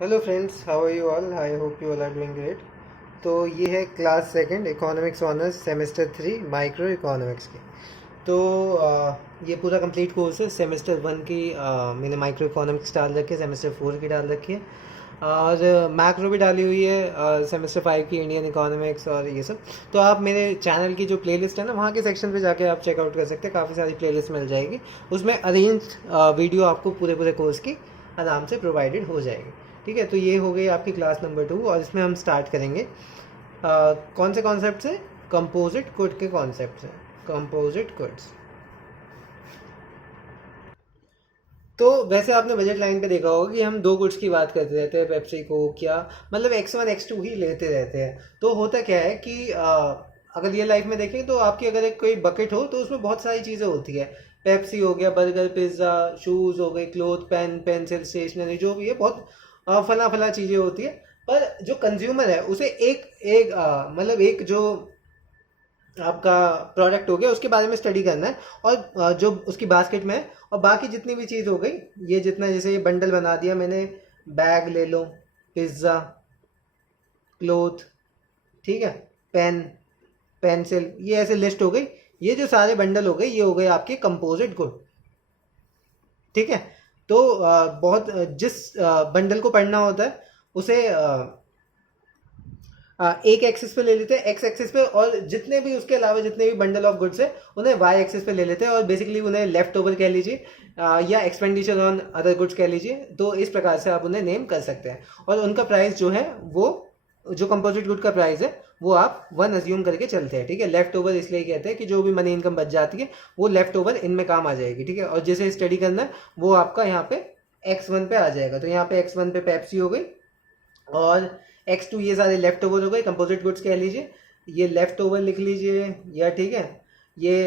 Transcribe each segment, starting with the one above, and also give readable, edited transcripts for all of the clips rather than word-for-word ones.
Hello friends, how are you all? I hope you all are doing great. तो ये है class second economics honours semester 3 micro economics की। तो ये पूरा कंप्लीट कोर्स है। सेमेस्टर 1 की मैंने माइक्रो इकोनॉमिक्स डाल रखी है, सेमेस्टर 4 की डाल रखी है और मैक्रो भी डाली हुई है, सेमेस्टर 5 की इंडियन इकोनॉमिक्स और ये सब। तो आप मेरे चैनल की जो प्लेलिस्ट है ना, वहाँ के सेक्शन पे जाके आप चेकआउट कर सकते हैं। काफ़ी सारी प्लेलिस्ट मिल जाएगी, उसमें अरेंज वीडियो आपको पूरे पूरे कोर्स की आराम से प्रोवाइडेड हो जाएगी। ठीक है, तो ये हो गई आपकी क्लास नंबर 2 और इसमें हम स्टार्ट करेंगे कौन से कॉन्सेप्ट से? कंपोजिट गुड के कॉन्सेप्ट से, कंपोजिट गुड्स। तो वैसे आपने बजट लाइन पे देखा होगा कि हम दो गुड्स की बात करते रहते हैं, पेप्सी कोक या मतलब X1 X2 ही लेते रहते हैं। तो होता क्या है कि अगर रियल लाइफ में देखें तो आपकी अगर एक कोई बकेट हो तो उसमें बहुत सारी चीज़ें होती है। पेप्सी हो गया, बर्गर, पिज्ज़ा, शूज़ हो गए, क्लोथ, पेन, पेंसिल, स्टेशनरी, जो भी है बहुत फला फला चीज़ें होती है। पर जो कंज्यूमर है उसे एक एक मतलब एक जो आपका प्रोडक्ट हो गया उसके बारे में स्टडी करना है और जो उसकी बास्केट में है और बाकी जितनी भी चीज़ हो गई, ये जितना, जैसे ये बंडल बना दिया मैंने, बैग ले लो, पिज्ज़ा, क्लोथ, ठीक है, पेन, पेंसिल, ये ऐसे लिस्ट हो गई। ये जो सारे बंडल हो गए ये हो गए आपके कंपोजिट गुड। ठीक है, तो बहुत जिस बंडल को पढ़ना होता है उसे एक एक्सिस पे ले लेते हैं, एक्स एक्सिस पे, और जितने भी उसके अलावा जितने भी बंडल ऑफ गुड्स है उन्हें वाई एक्सिस पे ले लेते हैं और बेसिकली उन्हें लेफ्ट ओवर कह लीजिए या एक्सपेंडिचर ऑन अदर गुड्स कह लीजिए। तो इस प्रकार से आप उन्हें नेम कर सकते हैं और उनका प्राइस जो है वो, जो कंपोजिट गुड का प्राइस है वो आप 1 अज्यूम करके चलते हैं। ठीक है, लेफ्ट ओवर इसलिए कहते हैं कि जो भी मनी इनकम बच जाती है वो लेफ्ट ओवर इनमें काम आ जाएगी। ठीक है, और जैसे स्टडी करना है वो आपका यहाँ पे X1 पे आ जाएगा। तो यहाँ पे X1 पे पेप्सी हो गई और X2 ये सारे लेफ्ट ओवर हो गए, कंपोजिट गुड्स कह लीजिए, ये लेफ्ट ओवर लिख लीजिए, या ठीक है, ये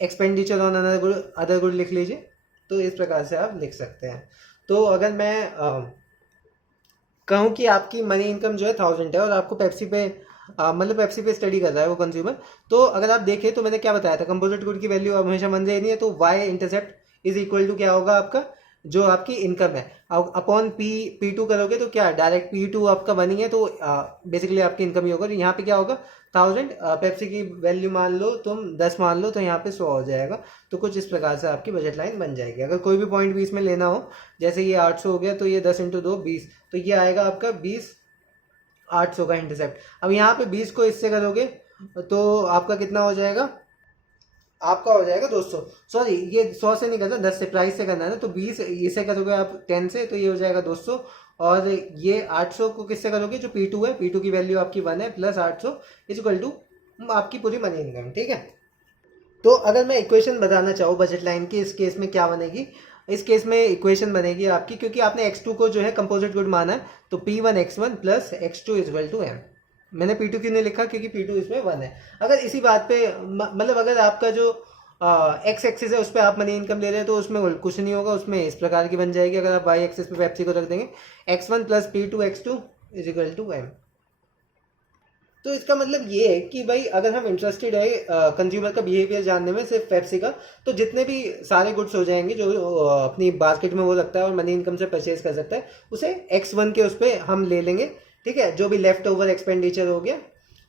एक्सपेंडिचर ऑन अदर गुड लिख लीजिए। तो इस प्रकार से आप लिख सकते हैं। तो अगर मैं कहूँ कि आपकी मनी इनकम जो है 1000 है और आपको पेप्सी पे मतलब पेप्सी पे स्टडी कर रहा है वो कंज्यूमर, तो अगर आप देखें तो मैंने क्या बताया था, कंपोजिट गुड की वैल्यू हमेशा मन रहनी है। तो Y intercept is equal to क्या होगा आपका, जो आपकी इनकम है, अपॉन P2 करोगे तो क्या डायरेक्ट P2 आपका बनी है, तो बेसिकली आपकी इनकम ही होगा। तो यहाँ पे क्या होगा, 1000, पेप्सी की वैल्यू मान लो तुम 10 मान लो, तो यहाँ पे 100 हो जाएगा। तो कुछ इस प्रकार से आपकी बजट लाइन बन जाएगी। अगर कोई भी पॉइंट बीच में लेना हो, जैसे ये 800 हो गया, तो ये 10 इंटू 2 20, तो ये आएगा आपका 20, 800 का इंटरसेप्ट। अब यहाँ पे 20 को इससे करोगे तो आपका कितना हो जाएगा, आपका हो जाएगा 200। सॉरी, ये 100 से नहीं करना, 10 से, प्राइस से करना है ना। तो 20 इसे करोगे आप 10 से, तो ये हो जाएगा 200। और ये 800 को किससे करोगे, जो P2 है, P2 की वैल्यू आपकी 1 है, प्लस 800 इज इक्वल टू आपकी पूरी मनी इनकम। ठीक है, तो अगर मैं इक्वेशन बताना चाहूँ बजट लाइन की, इस केस में क्या बनेगी? इस केस में इक्वेशन बनेगी आपकी, क्योंकि आपने X2 को जो है कंपोजिट गुड माना है, तो P1 X1 plus X2 is equal to M। मैंने P2 क्यों नहीं लिखा, क्योंकि P2 इसमें 1 है। अगर इसी बात पे मतलब अगर आपका जो एक्स एक्सिस है उस पर आप मनी इनकम ले रहे हैं तो उसमें कुछ नहीं होगा, उसमें इस प्रकार की बन जाएगी। अगर आप वाई एक्सिस पे पेप्सी को रख देंगे, X1 plus P2 X2 is equal to M। तो इसका मतलब ये है कि भाई अगर हम इंटरेस्टेड है कंज्यूमर का बिहेवियर जानने में सिर्फ पेप्सी का, तो जितने भी सारे गुड्स हो जाएंगे जो अपनी बास्केट में वो लगता है और मनी इनकम से परचेज कर सकता है, उसे X1 के उस पर हम ले लेंगे। ठीक है, जो भी लेफ्ट ओवर एक्सपेंडिचर हो गया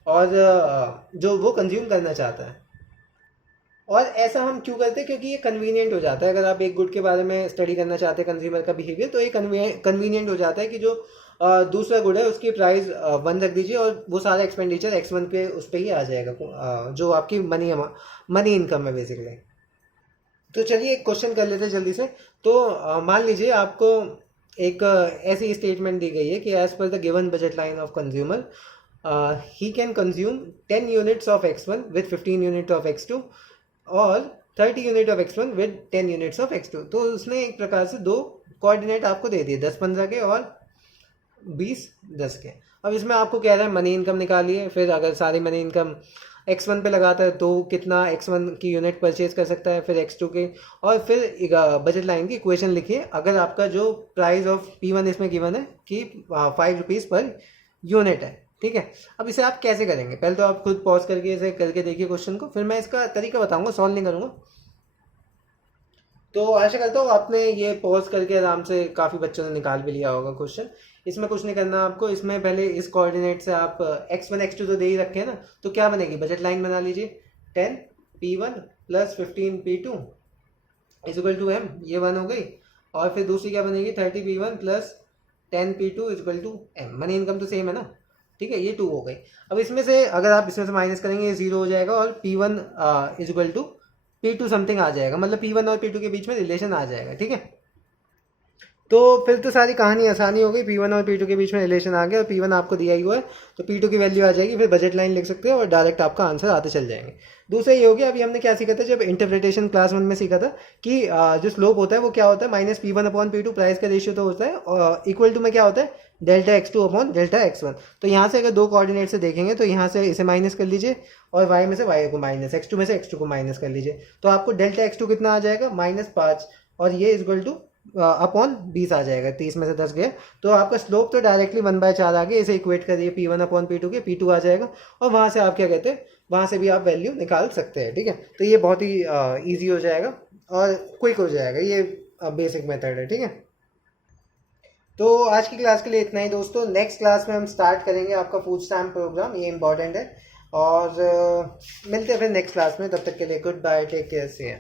और जो वो कंज्यूम करना चाहता है। और ऐसा हम क्यों करते हैं, क्योंकि ये कन्वीनियंट हो जाता है। अगर आप एक गुड के बारे में स्टडी करना चाहते हैं कंज्यूमर का बिहेवियर, तो ये कन्वीनियंट हो जाता है कि जो दूसरा गुड है उसकी प्राइस 1 रख दीजिए और वो सारा एक्सपेंडिचर X1 पे उस पर ही आ जाएगा, जो आपकी मनी इनकम है बेसिकली। तो चलिए एक क्वेश्चन कर लेते हैं जल्दी से। तो मान लीजिए आपको एक ऐसी स्टेटमेंट दी गई है कि as per the given budget line of consumer he can consume 10 units of X1 with 15 unit of X2 और 30 unit of X1 with 10 units of X2। तो उसने एक प्रकार से दो कोऑर्डिनेट आपको दे दिए, 10-15 के और 20-10 के। अब इसमें आपको कह रहा है मनी इनकम निकालिए, फिर अगर सारी मनी इनकम X1 पे लगाता है तो कितना X1 की यूनिट परचेज कर सकता है, फिर X2 के, और फिर बजट लाइन की इक्वेशन लिखिए। अगर आपका जो प्राइस ऑफ P1 इसमें गिवन है कि 5 रुपीज़ पर यूनिट है। ठीक है, अब इसे आप कैसे करेंगे, पहले तो आप खुद पॉज करके इसे करके देखिए क्वेश्चन को, फिर मैं इसका तरीका बताऊंगा, सॉल्व नहीं करूंगा। तो आशा करता हूँ आपने ये पॉज करके आराम से काफ़ी बच्चों ने निकाल भी लिया होगा क्वेश्चन। इसमें कुछ नहीं करना आपको, इसमें पहले इस कोऑर्डिनेट से आप x1 x2 तो दे ही रखे हैं ना, तो क्या बनेगी, बजट लाइन बना लीजिए। 10p1 plus 15p2 is equal to m, ये 1 हो गई। और फिर दूसरी क्या बनेगी, 30p1 plus 10p2 is equal to m। Money income तो सेम है ना, ठीक है, ये 2 हो गई। अब इसमें से अगर आप इसमें से माइनस करेंगे ये 0 हो जाएगा और p1 is equal to p2 something आ जाएगा, मतलब p1 और p2 के बीच में रिलेशन आ जाएगा, ठीक है। तो फिर तो सारी कहानी आसानी हो गई, P1 और P2 के बीच में रिलेशन आ गया और P1 आपको दिया ही हुआ है, तो P2 की वैल्यू आ जाएगी, फिर बजट लाइन लिख सकते हैं और डायरेक्ट आपका आंसर आते चल जाएंगे। दूसरा ये हो गया, अभी हमने क्या सीखा था, जब इंटरप्रिटेशन क्लास 1 में सीखा था कि जो स्लोप होता है वो क्या होता है, -P1/P2 प्राइस का रेशियो तो होता है, और इक्वल टू में क्या होता है, डेल्टा x2/डेल्टा x1। तो यहाँ से अगर दो कोऑर्डिनेट से देखेंगे तो यहाँ से इसे माइनस कर लीजिए और y में से y को माइनस, x2 में से x2 को माइनस कर लीजिए, तो आपको डेल्टा x2 कितना आ जाएगा, -5, और ये इक्वल टू अपॉन 20 आ जाएगा, 30 में से 10 गया। तो आपका स्लोप तो डायरेक्टली 1/4 आ गया, इसे इक्वेट करिए P1/P2 के, P2 आ जाएगा, और वहाँ से आप क्या कहते हैं, वहाँ से भी आप वैल्यू निकाल सकते हैं, ठीक है। तो ये बहुत ही ईजी हो जाएगा और क्विक हो जाएगा, ये बेसिक मेथड है, ठीक है। तो आज की क्लास के लिए इतना ही दोस्तों, नेक्स्ट क्लास में हम स्टार्ट करेंगे आपका फूड स्टैम्प प्रोग्राम, ये इंपॉर्टेंट है। और मिलते हैं फिर नेक्स्ट क्लास में, तब तक के लिए good bye, take care, see you.